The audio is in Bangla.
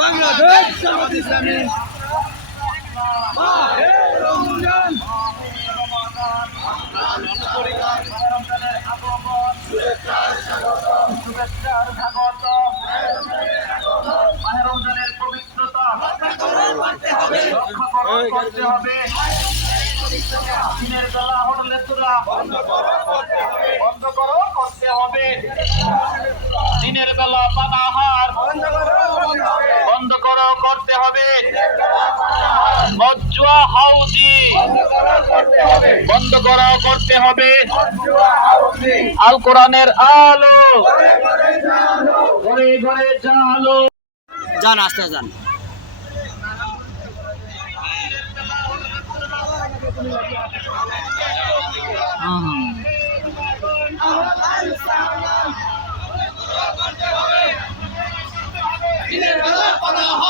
বাংলাদেশ জামাত ইসলামী। রমজান রমজানের পবিত্রতা রক্ষা করো, করতে হবে দিনের বেলা হোটেলের বন্ধ করো করতে হবে। দিনের বেলা পানাহার বন্ধ করো করতে হবে। মজ্জুয়া হাউজি বন্ধ করো করতে হবে। আল কোরআনের আলো। ঘরে ঘরে জালো যান আস্তে যান। দিনের বেলা পানাহার